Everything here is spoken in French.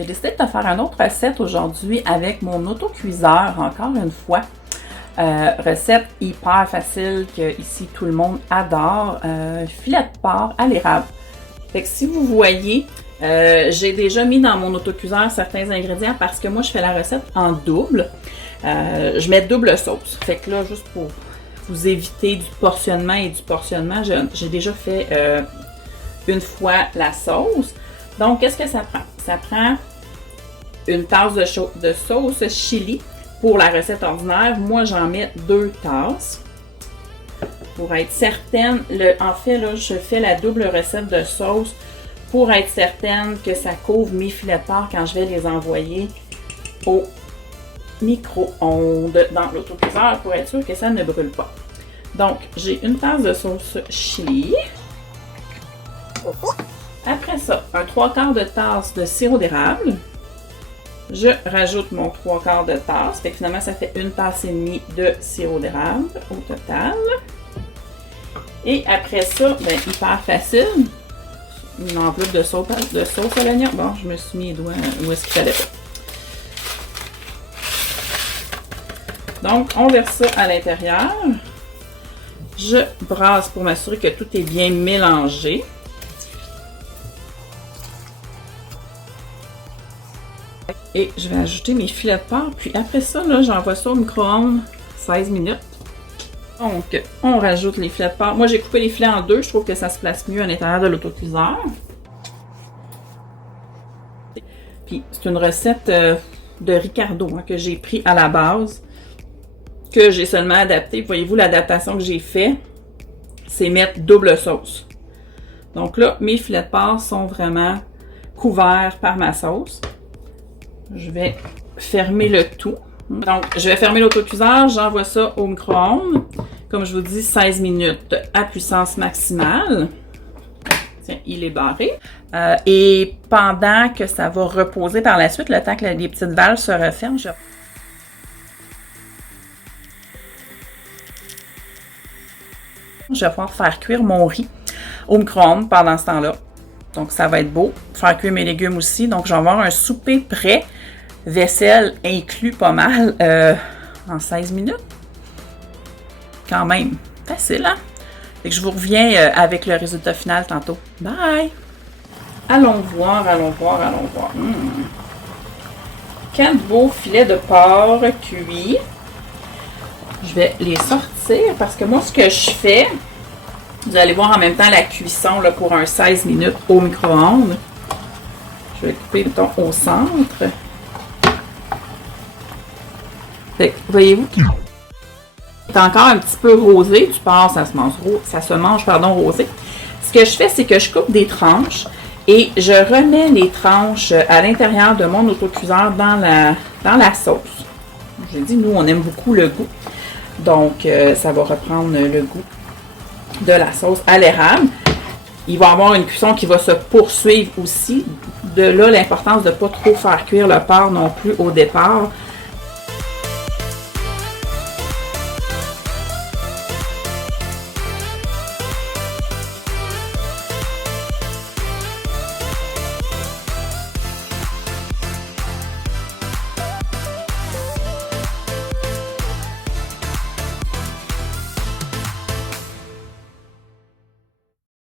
j'ai décidé de te faire une autre recette aujourd'hui avec mon autocuiseur, encore une fois. Recette hyper facile que ici tout le monde adore. Filet de porc à l'érable. Fait que si vous voyez, j'ai déjà mis dans mon autocuiseur certains ingrédients parce que moi je fais la recette en double. Je mets double sauce. Fait que là, juste pour vous éviter du portionnement et du portionnement, j'ai déjà fait une fois la sauce. Donc, qu'est-ce que ça prend? Ça prend une tasse de sauce chili. Pour la recette ordinaire, moi, j'en mets 2 tasses. Pour être certaine, en fait, là, je fais la double recette de sauce pour être certaine que ça couvre mes filets de porc quand je vais les envoyer au micro-ondes dans l'autocuiseur pour être sûr que ça ne brûle pas. Donc, j'ai une tasse de sauce chili. Après ça, un 3/4 de tasse de sirop d'érable. Je rajoute mon 3/4 de tasse. Fait que finalement, ça fait une tasse et demie de sirop d'érable au total. Et après ça, ben, hyper facile. Une enveloppe de sauce à l'oignon. Bon, je me suis mis les doigts où est-ce qu'il fallait pas. Donc, on verse ça à l'intérieur. Je brasse pour m'assurer que tout est bien mélangé. Et je vais ajouter mes filets de porc. Puis après ça, là, j'envoie ça au micro-ondes 16 minutes. Donc, on rajoute les filets de porc. Moi, j'ai coupé les filets en deux. Je trouve que ça se place mieux à l'intérieur de l'autocuiseur. Puis, c'est une recette de Ricardo hein, que j'ai pris à la base. Que j'ai seulement adapté. Voyez-vous, l'adaptation que j'ai fait, c'est mettre double sauce. Donc là, mes filets de porc sont vraiment couverts par ma sauce. Je vais fermer le tout. Donc, je vais fermer l'autocuiseur, j'envoie ça au micro-ondes. Comme je vous dis, 16 minutes à puissance maximale. Tiens, il est barré. Et pendant que ça va reposer par la suite, le temps que les petites valves se referment, je vais pouvoir faire cuire mon riz au micro-ondes pendant ce temps-là. Donc, ça va être beau. Faire cuire mes légumes aussi. Donc, je vais avoir un souper prêt. Vaisselle inclus pas mal en 16 minutes. Quand même. Facile, hein? Fait que je vous reviens avec le résultat final tantôt. Bye! Allons voir. 4 beaux filets de porc cuits. Je vais les sortir parce que moi, ce que je fais, vous allez voir en même temps la cuisson là, pour un 16 minutes au micro-ondes. Je vais couper le ton au centre. Voyez-vous qu'il est encore un petit peu rosé. Du porc, ça se mange rosé. Ce que je fais, c'est que je coupe des tranches et je remets les tranches à l'intérieur de mon autocuiseur dans la sauce. J'ai dit, nous, on aime beaucoup le goût. Donc, ça va reprendre le goût de la sauce à l'érable. Il va y avoir une cuisson qui va se poursuivre aussi. De là, l'importance de ne pas trop faire cuire le porc non plus au départ.